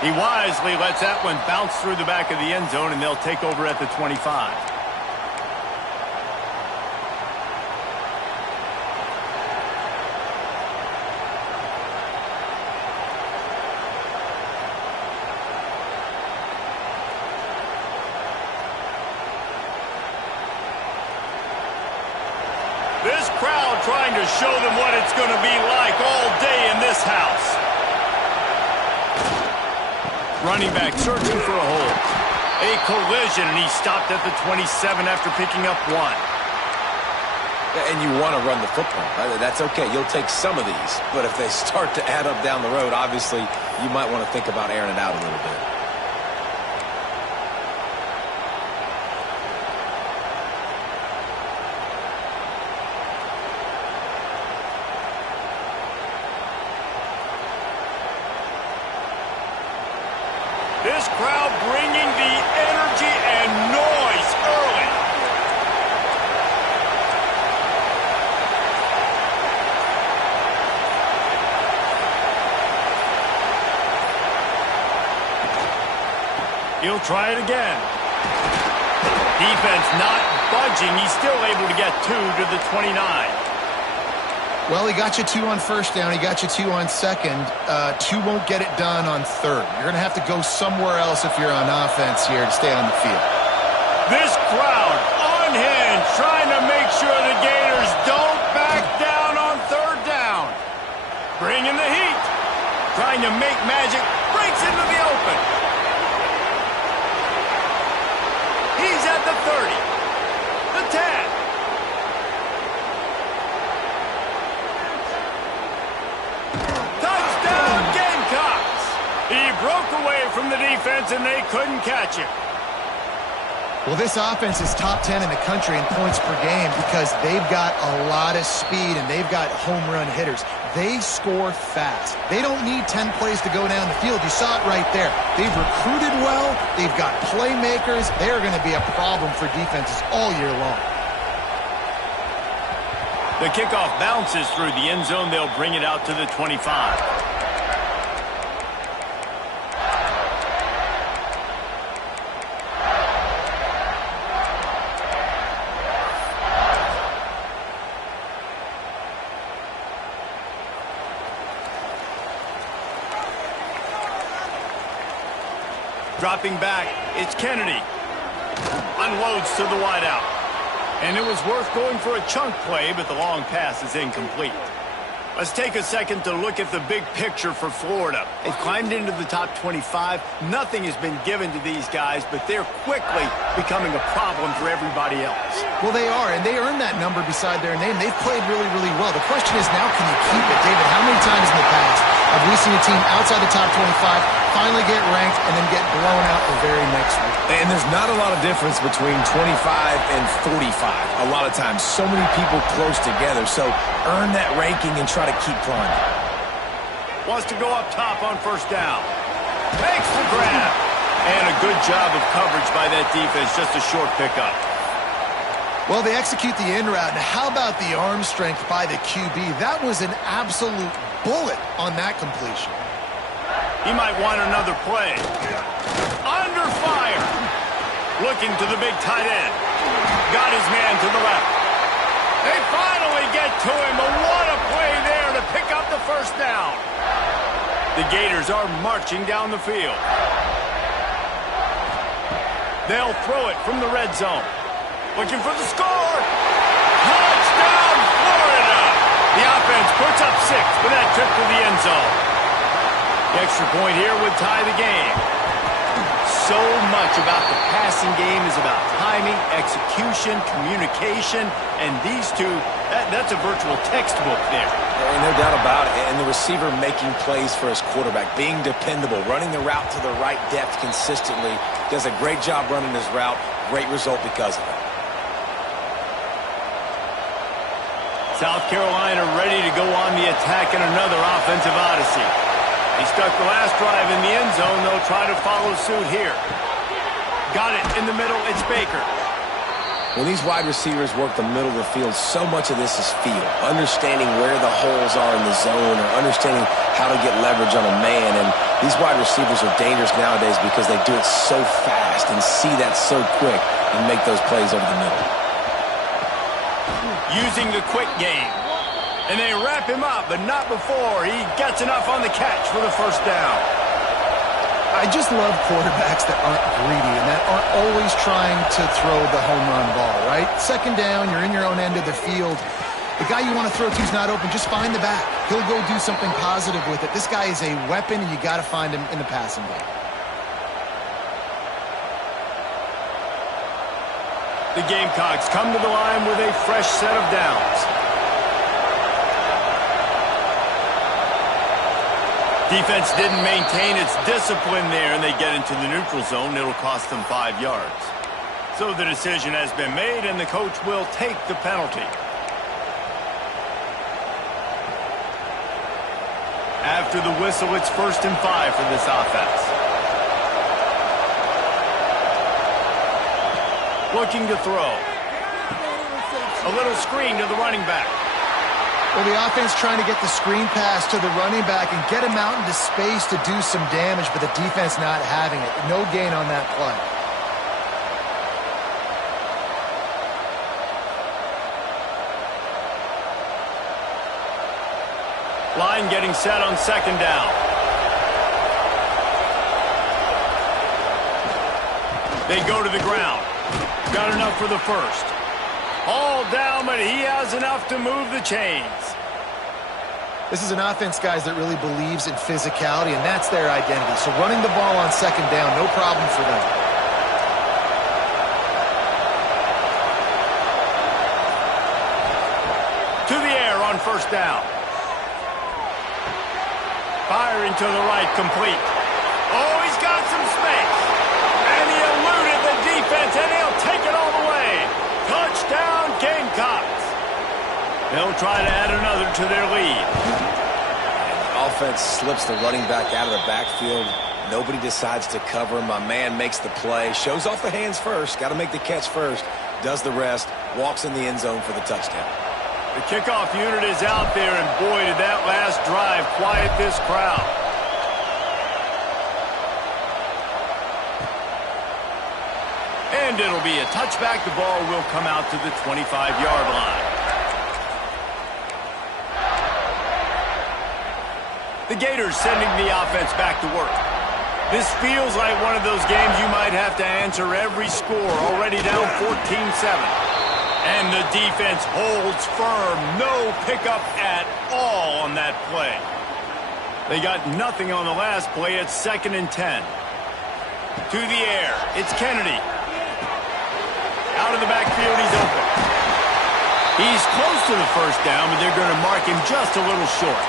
He wisely lets that one bounce through the back of the end zone, and they'll take over at the 25. This crowd trying to show them what it's going to be like all day in this house. Running back searching for a hole. A collision, and he stopped at the 27 after picking up 1. And you want to run the football. That's okay. You'll take some of these. But if they start to add up down the road, obviously, you might want to think about airing it out a little bit. This crowd bringing the energy and noise early. He'll try it again. Defense not budging. He's still able to get 2 to the 29. Well, he got you 2 on first down. He got you 2 on second. 2 won't get it done on third. You're going to have to go somewhere else if you're on offense here to stay on the field. This crowd unhinged, trying to make sure the Gators don't back down on third down. Bringing the heat. Trying to make magic. Breaks into the open. He's at the 30. The 10. He broke away from the defense, and they couldn't catch him. Well, this offense is top 10 in the country in points per game because they've got a lot of speed and they've got home run hitters. They score fast. They don't need 10 plays to go down the field. You saw it right there. They've recruited well. They've got playmakers. They're going to be a problem for defenses all year long. The kickoff bounces through the end zone. They'll bring it out to the 25. Dropping back, it's Kennedy. Unloads to the wideout. And it was worth going for a chunk play, but the long pass is incomplete. Let's take a second to look at the big picture for Florida. They've climbed into the top 25. Nothing has been given to these guys, but they're quickly becoming a problem for everybody else. Well, they are, and they earned that number beside their name. They've played really, really well. The question is now, can you keep it? David, how many times in the past have we seen a team outside the top 25 finally get ranked and then get blown out the very next week? And there's not a lot of difference between 25 and 45. A lot of times, so many people close together. So earn that ranking and try to keep climbing. Wants to go up top on first down. Makes the grab. And a good job of coverage by that defense. Just a short pickup. Well, they execute the in route. Now, how about the arm strength by the QB? That was an absolute bullet on that completion. He might want another play. Under fire. Looking to the big tight end. Got his man to the left. They finally get to him. But what a play there to pick up the first down. The Gators are marching down the field. They'll throw it from the red zone. Looking for the score. Touchdown, Florida. The offense puts up 6 with that trip to the end zone. The extra point here would tie the game. So much about the passing game is about timing, execution, communication, and these two, that's a virtual textbook there. No doubt about it. And the receiver making plays for his quarterback, being dependable, running the route to the right depth consistently. Does a great job running his route. Great result because of it. South Carolina ready to go on the attack in another offensive odyssey. He stuck the last drive in the end zone. They'll try to follow suit here. Got it in the middle. It's Baker. When these wide receivers work the middle of the field, so much of this is feel, understanding where the holes are in the zone or understanding how to get leverage on a man. And these wide receivers are dangerous nowadays because they do it so fast and see that so quick and make those plays over the middle. Using the quick game. And they wrap him up, but not before he gets enough on the catch for the first down. I just love quarterbacks that aren't greedy and that aren't always trying to throw the home run ball, right? Second down, you're in your own end of the field. The guy you want to throw to is not open. Just find the back. He'll go do something positive with it. This guy is a weapon, and you got to find him in the passing game. The Gamecocks come to the line with a fresh set of downs. Defense didn't maintain its discipline there, and they get into the neutral zone. It'll cost them 5 yards. So the decision has been made, and the coach will take the penalty. After the whistle, it's 1st and 5 for this offense. Looking to throw. A little screen to the running back. Well, the offense trying to get the screen pass to the running back and get him out into space to do some damage, but the defense not having it. No gain on that play. Line getting set on 2nd down. They go to the ground. Got enough for the first. All down, but he has enough to move the chains. This is an offense, guys, that really believes in physicality, and that's their identity. So running the ball on 2nd down, no problem for them. To the air on 1st down. Firing to the right, complete. Oh, he's got some space. And he eluded the defense, and he'll take it all the way. Touchdown, Gamecocks. They'll try to add another to their lead. And the offense slips the running back out of the backfield. Nobody decides to cover him. My man makes the play. Shows off the hands first. Got to make the catch first. Does the rest. Walks in the end zone for the touchdown. The kickoff unit is out there, and boy, did that last drive quiet this crowd. And it'll be a touchback. The ball will come out to the 25-yard line. The Gators sending the offense back to work. This feels like one of those games you might have to answer every score. Already down 14-7. And the defense holds firm. No pickup at all on that play. They got nothing on the last play. It's 2nd and 10. To the air. It's Kennedy. Out of the backfield, he's open. He's close to the first down, but they're going to mark him just a little short.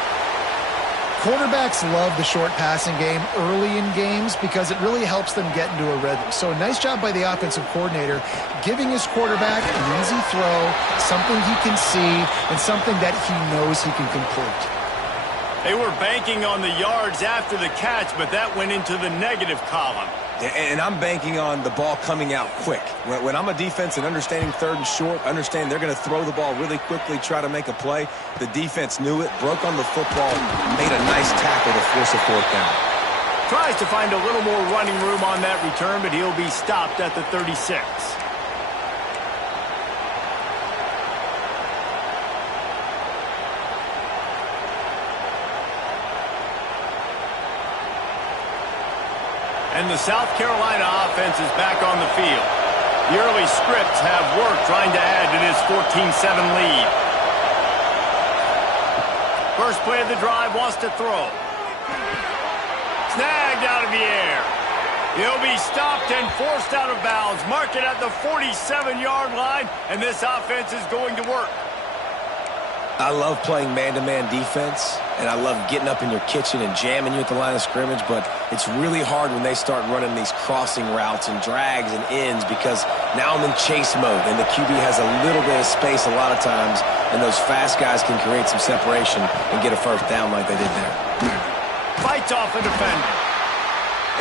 Quarterbacks love the short passing game early in games because it really helps them get into a rhythm. So a nice job by the offensive coordinator giving his quarterback an easy throw, something he can see, and something that he knows he can complete. They were banking on the yards after the catch, but that went into the negative column. And I'm banking on the ball coming out quick. When I'm a defense and understanding 3rd and short, understand they're going to throw the ball really quickly, try to make a play. The defense knew it, broke on the football, made a nice tackle to force a 4th down. Tries to find a little more running room on that return, but he'll be stopped at the 36. And the South Carolina offense is back on the field. The early scripts have worked trying to add to this 14-7 lead. First play of the drive, wants to throw. Snagged out of the air. He'll be stopped and forced out of bounds. Mark it at the 47-yard line, and this offense is going to work. I love playing man-to-man defense, and I love getting up in your kitchen and jamming you at the line of scrimmage, but it's really hard when they start running these crossing routes and drags and ends because now I'm in chase mode, and the QB has a little bit of space a lot of times, and those fast guys can create some separation and get a first down like they did there. Fights off a defender.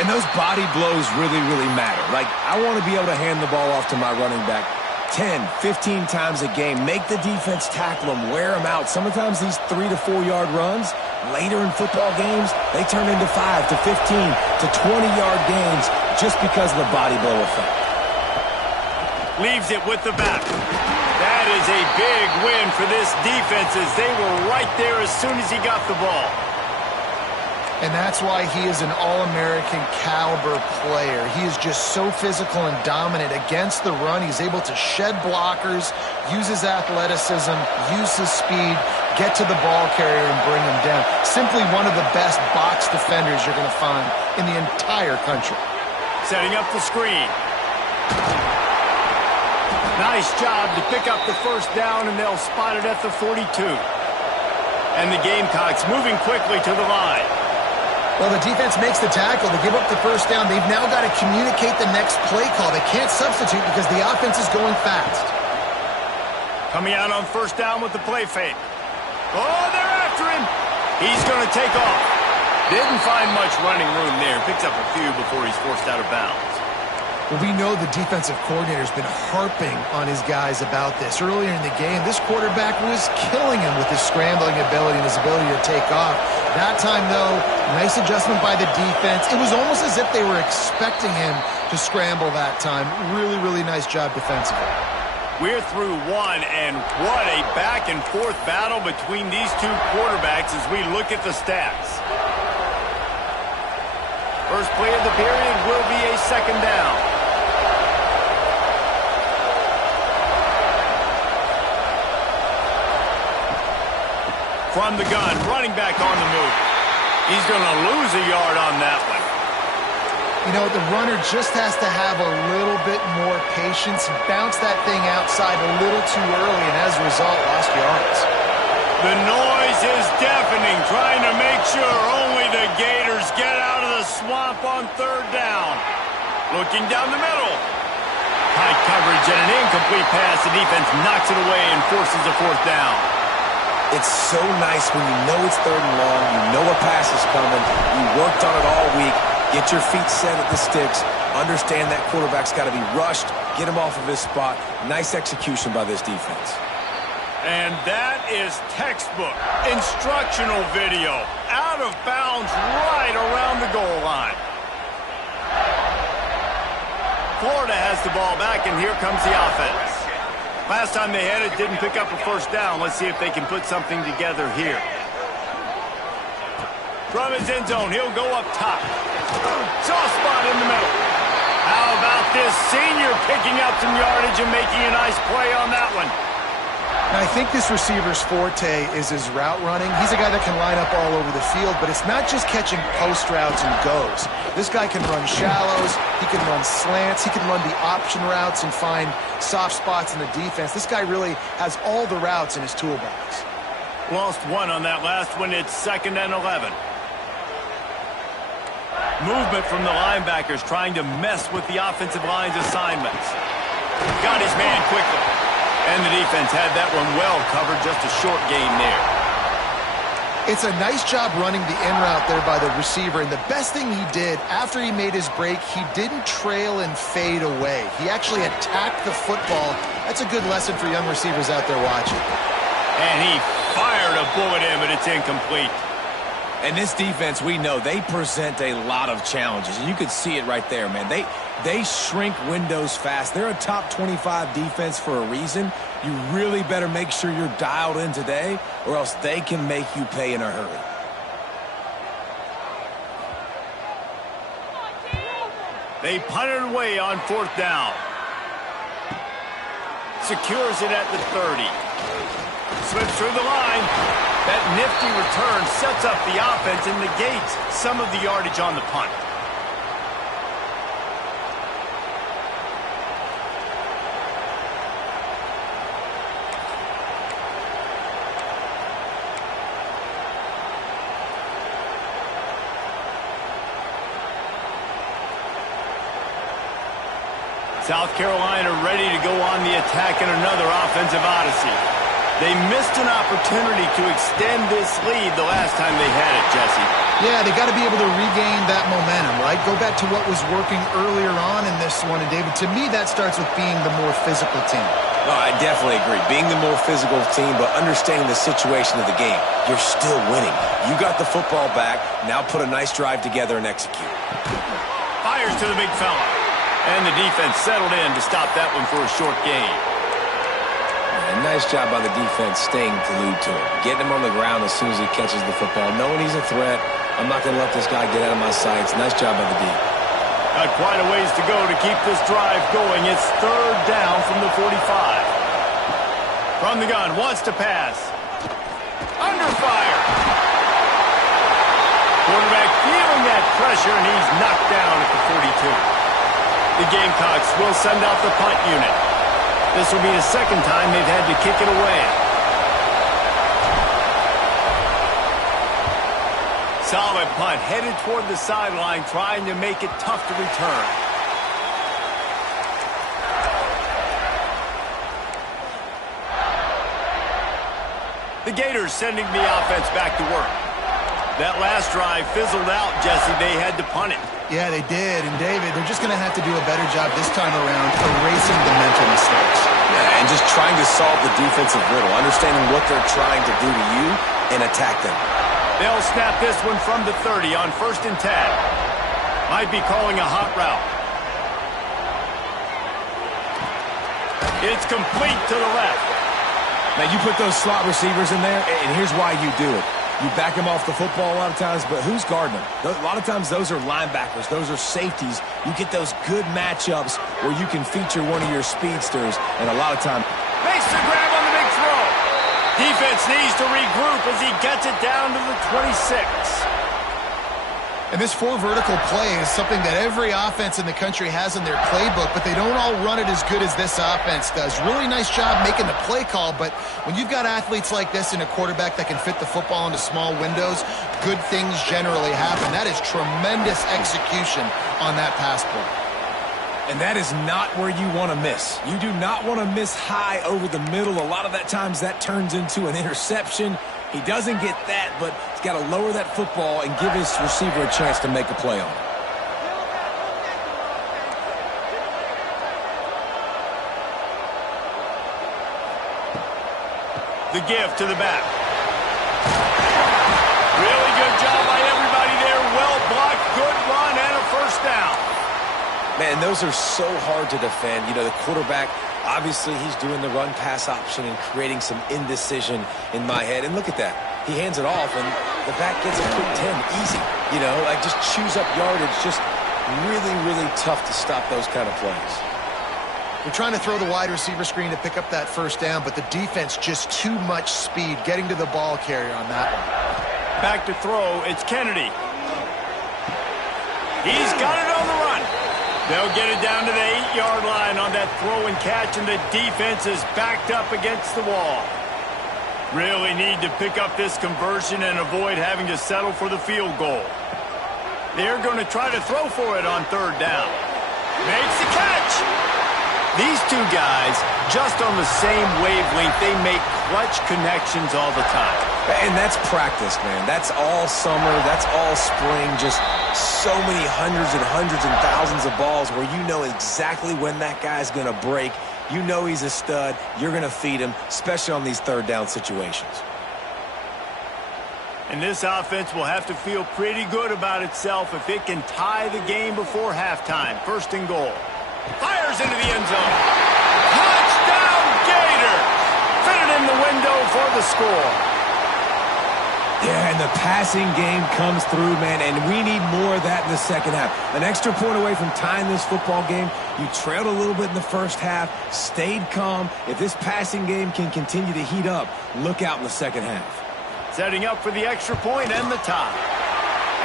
And those body blows really, really matter. Like, I want to be able to hand the ball off to my running back 10, 15 times a game. Make the defense tackle them, wear them out. Sometimes these 3 to 4 yard runs, later in football games, they turn into 5 to 15 to 20-yard gains just because of the body blow effect. Leaves it with the back. That is a big win for this defense as they were right there as soon as he got the ball. And that's why he is an All-American caliber player. He is just so physical and dominant against the run. He's able to shed blockers, use his athleticism, use his speed, get to the ball carrier and bring him down. Simply one of the best box defenders you're going to find in the entire country. Setting up the screen. Nice job to pick up the first down, and they'll spot it at the 42. And the Gamecocks moving quickly to the line. Well, the defense makes the tackle. They give up the first down. They've now got to communicate the next play call. They can't substitute because the offense is going fast. Coming out on first down with the play fake. Oh, they're after him. He's going to take off. Didn't find much running room there. Picks up a few before he's forced out of bounds. Well, we know the defensive coordinator's been harping on his guys about this. Earlier in the game, this quarterback was killing him with his scrambling ability and his ability to take off. That time, though, nice adjustment by the defense. It was almost as if they were expecting him to scramble that time. Really, really nice job defensively. We're through one, and what a back-and-forth battle between these two quarterbacks as we look at the stats. First play of the period will be a second down. From the gun, running back on the move. He's going to lose a yard on that one. You know, the runner just has to have a little bit more patience. Bounce that thing outside a little too early, and as a result, lost yards. The noise is deafening, trying to make sure only the Gators get out of the swamp on third down. Looking down the middle. Tight coverage and an incomplete pass. The defense knocks it away and forces a fourth down. It's so nice when you know it's third and long, you know a pass is coming, you worked on it all week, get your feet set at the sticks, understand that quarterback's got to be rushed, get him off of his spot. Nice execution by this defense. And that is textbook instructional video. Out of bounds right around the goal line. Florida has the ball back, and here comes the offense. Last time they had it, didn't pick up a first down. Let's see if they can put something together here. From his end zone, he'll go up top. Soft spot in the middle. How about this senior picking up some yardage and making a nice play on that one? Now, I think this receiver's forte is his route running. He's a guy that can line up all over the field, but it's not just catching post routes and goes. This guy can run shallows, he can run slants, he can run the option routes and find soft spots in the defense. This guy really has all the routes in his toolbox. Lost one on that last one. It's 2nd and 11. Movement from the linebackers trying to mess with the offensive line's assignments. Got his man quickly. And the defense had that one well covered, just a short gain there. It's a nice job running the in route there by the receiver, and the best thing he did after he made his break, he didn't trail and fade away. He actually attacked the football. That's a good lesson for young receivers out there watching. And he fired a bullet in, but it's incomplete. And this defense, we know, they present a lot of challenges. And you could see it right there, man. They shrink windows fast. They're a top 25 defense for a reason. You really better make sure you're dialed in today, or else they can make you pay in a hurry. They punt it away on 4th down. Secures it at the 30. Slips through the line. That nifty return sets up the offense and negates some of the yardage on the punt. South Carolina ready to go on the attack in another offensive odyssey. They missed an opportunity to extend this lead the last time they had it, Jesse. Yeah, they got to be able to regain that momentum, right? Go back to what was working earlier on in this one. And, David, to me, that starts with being the more physical team. No, I definitely agree. Being the more physical team, but understanding the situation of the game. You're still winning. You got the football back. Now put a nice drive together and execute. Fires to the big fella. And the defense settled in to stop that one for a short gain. And nice job by the defense staying glued to him. Getting him on the ground as soon as he catches the football. Knowing he's a threat. I'm not going to let this guy get out of my sights. Nice job by the D. Got quite a ways to go to keep this drive going. It's third down from the 45. From the gun, wants to pass. Under fire. Quarterback feeling that pressure, and he's knocked down at the 42. The Gamecocks will send out the punt unit. This will be the second time they've had to kick it away. Solid punt, headed toward the sideline, trying to make it tough to return. The Gators sending the offense back to work. That last drive fizzled out, Jesse. They had to punt it. Yeah, they did. And, David, they're just going to have to do a better job this time around erasing the mental mistakes. Yeah, and just trying to solve the defensive riddle, understanding what they're trying to do to you and attack them. They'll snap this one from the 30 on 1st and 10. Might be calling a hot route. It's complete to the left. Now, you put those slot receivers in there, and here's why you do it. You back them off the football a lot of times, but who's guarding them? A lot of times those are linebackers. Those are safeties. You get those good matchups where you can feature one of your speedsters, and a lot of time. Makes the grab on the big throw. Defense needs to regroup as he gets it down to the 26. And this 4 vertical play is something that every offense in the country has in their playbook, but they don't all run it as good as this offense does. Really nice job making the play call, but when you've got athletes like this and a quarterback that can fit the football into small windows, good things generally happen. That is tremendous execution on that pass play. And that is not where you want to miss. You do not want to miss high over the middle. A lot of that times that turns into an interception. He doesn't get that, but he's got to lower that football and give his receiver a chance to make a play on it. The give to the back. Really good job by everybody there. Well blocked, good run, and a first down. Man, those are so hard to defend. You know, the quarterback, obviously he's doing the run-pass option and creating some indecision in my head. And look at that. He hands it off, and the back gets a quick 10. Easy. You know, like just chews up yardage. Just really, really tough to stop those kind of plays. They're trying to throw the wide receiver screen to pick up that first down, but the defense just too much speed getting to the ball carrier on that one. Back to throw, it's Kennedy. He's got it on the run. They'll get it down to the 8-yard line on that throw and catch, and the defense is backed up against the wall. Really need to pick up this conversion and avoid having to settle for the field goal. They're going to try to throw for it on 3rd down. Makes the catch. These two guys, just on the same wavelength, they make clutch connections all the time. And that's practice, man. That's all summer. That's all spring. Just so many hundreds and thousands of balls where you know exactly when that guy's going to break. You know he's a stud. You're going to feed him, especially on these 3rd down situations. And this offense will have to feel pretty good about itself if it can tie the game before halftime. 1st and goal. Fires into the end zone. Touchdown, Gator! Fitted in the window for the score. Yeah, and the passing game comes through, man, and we need more of that in the second half. An extra point away from tying this football game. You trailed a little bit in the first half, stayed calm. If this passing game can continue to heat up, look out in the second half. Setting up for the extra point and the tie.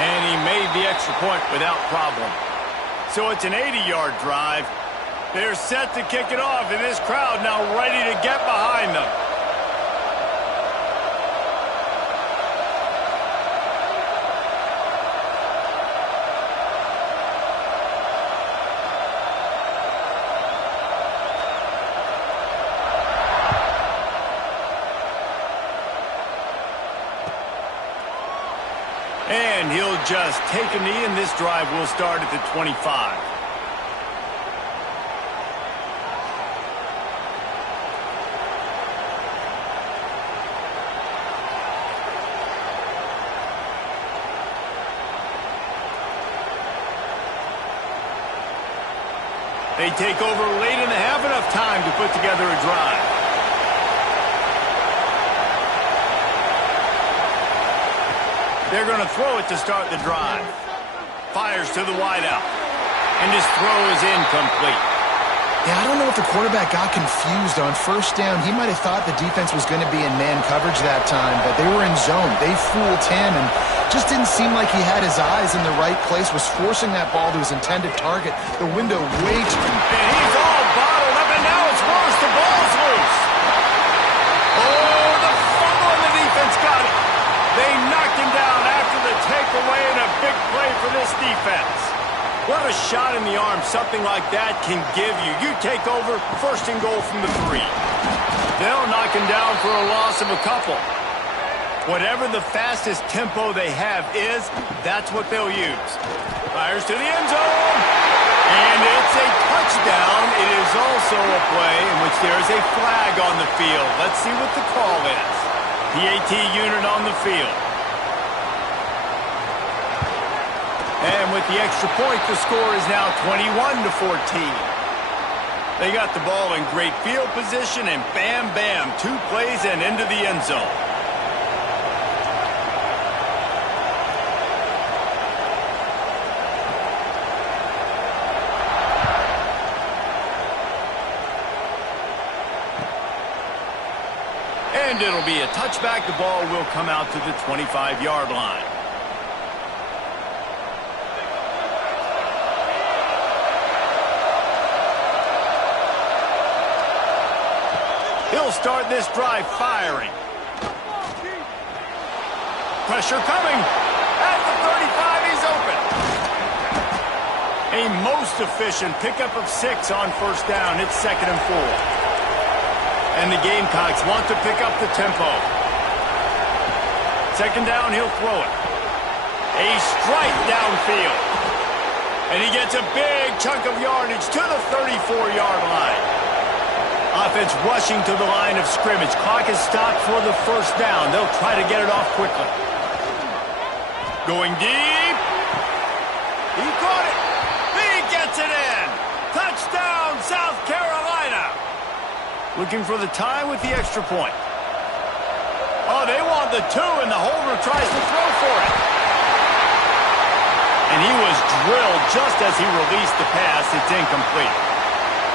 And he made the extra point without problem. So it's an 80-yard drive. They're set to kick it off, and this crowd now ready to get behind them. And he'll just take a knee, and this drive will start at the 25. They take over late in the half, enough time to put together a drive. They're going to throw it to start the drive. Fires to the wideout. And his throw is incomplete. Yeah, I don't know if the quarterback got confused on first down. He might have thought the defense was going to be in man coverage that time, but they were in zone. They fooled him and just didn't seem like he had his eyes in the right place, was forcing that ball to his intended target. The window way too... And he's all bottled up, and now it's worse. The ball's loose. Oh, the fumble, and the defense got it. They knocked him down after the takeaway, and a big play for this defense. What a shot in the arm something like that can give you. You take over, first and goal from the 3. They'll knock him down for a loss of a couple. Whatever the fastest tempo they have is, that's what they'll use. Fires to the end zone. And it's a touchdown. It is also a play in which there is a flag on the field. Let's see what the call is. PAT unit on the field. And with the extra point, the score is now 21-14. They got the ball in great field position, and bam, bam, 2 plays and into the end zone. And it'll be a touchback. The ball will come out to the 25-yard line. He'll start this drive firing. Pressure coming. At the 35, he's open. A most efficient pickup of 6 on first down. It's 2nd and 4. And the Gamecocks want to pick up the tempo. 2nd down, he'll throw it. A strike downfield. And he gets a big chunk of yardage to the 34-yard line. Offense rushing to the line of scrimmage. Clock is stopped for the first down. They'll try to get it off quickly. Going deep. He caught it. He gets it in. Touchdown, South Carolina. Looking for the tie with the extra point. Oh, they want the 2, and the holder tries to throw for it. And he was drilled just as he released the pass. It's incomplete.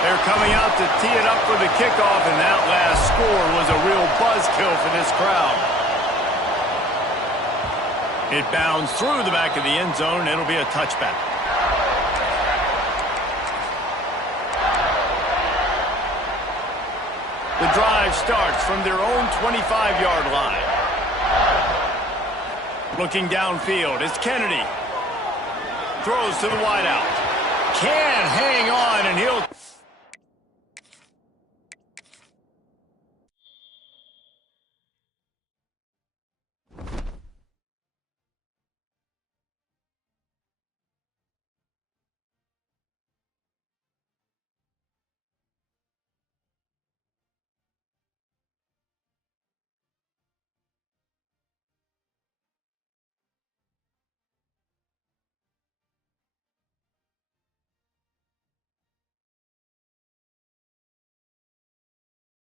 They're coming out to tee it up for the kickoff, and that last score was a real buzzkill for this crowd. It bounds through the back of the end zone, and it'll be a touchback. The drive starts from their own 25-yard line. Looking downfield, it's Kennedy. Throws to the wideout. Can't hang on, and he'll...